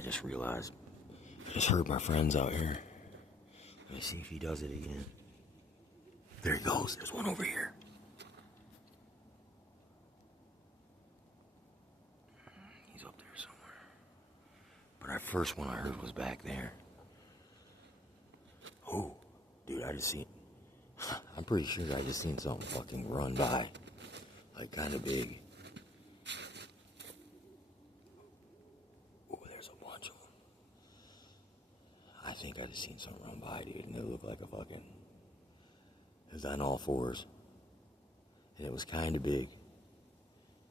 I just realized. I just heard my friends out here. Let me see if he does it again. There he goes. There's one over here. He's up there somewhere. But our first one I heard was back there. Oh, dude, I just seen... I'm pretty sure I just seen something fucking run by. Like, kind of big. Oh, there's a bunch of them. I think I just seen something run by, dude, and it looked like a fucking... It was on all fours. And it was kind of big.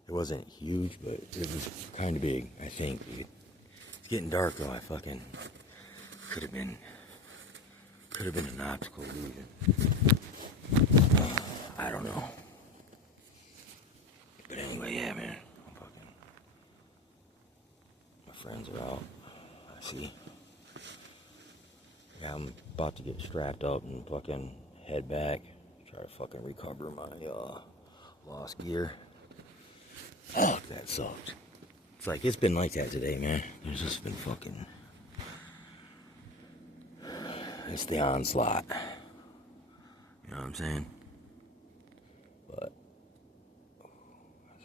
It wasn't huge, but it was kind of big, I think. It's getting dark, though. I fucking... Could have been an optical illusion. I don't know. But anyway, yeah, man. My friends are out. I see. Yeah, I'm about to get strapped up and fucking head back. Try to fucking recover my lost gear. Fuck, that sucked. It's like, it's been like that today, man. There's just been fucking... It's the onslaught. You know what I'm saying? But I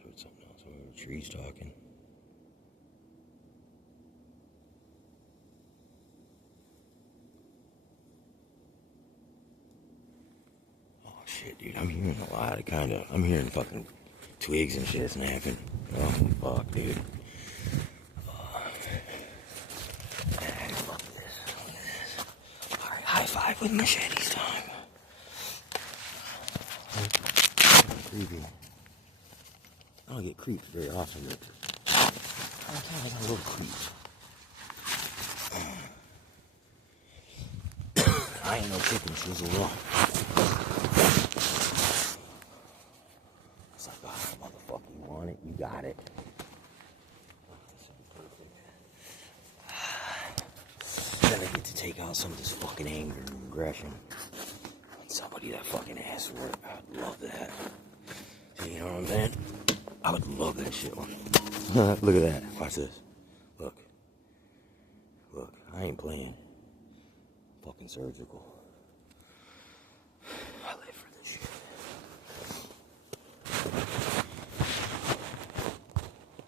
heard something else over the trees talking. Oh shit, dude, I'm hearing a lot of I'm hearing fucking twigs and shit snapping. Oh fuck, dude. High five with machetes time. Creepy. I don't get creeps very often, but I got a little creep. I ain't no chicken shizzle. It's like, oh, motherfucker, you want it? You got it. Then I get to take out some of this fucking anger and aggression. Somebody that fucking asked for it. I would love that. You know what I'm saying? I would love that shit one. Look at that. Watch this. Look. Look. I ain't playing. Fucking surgical.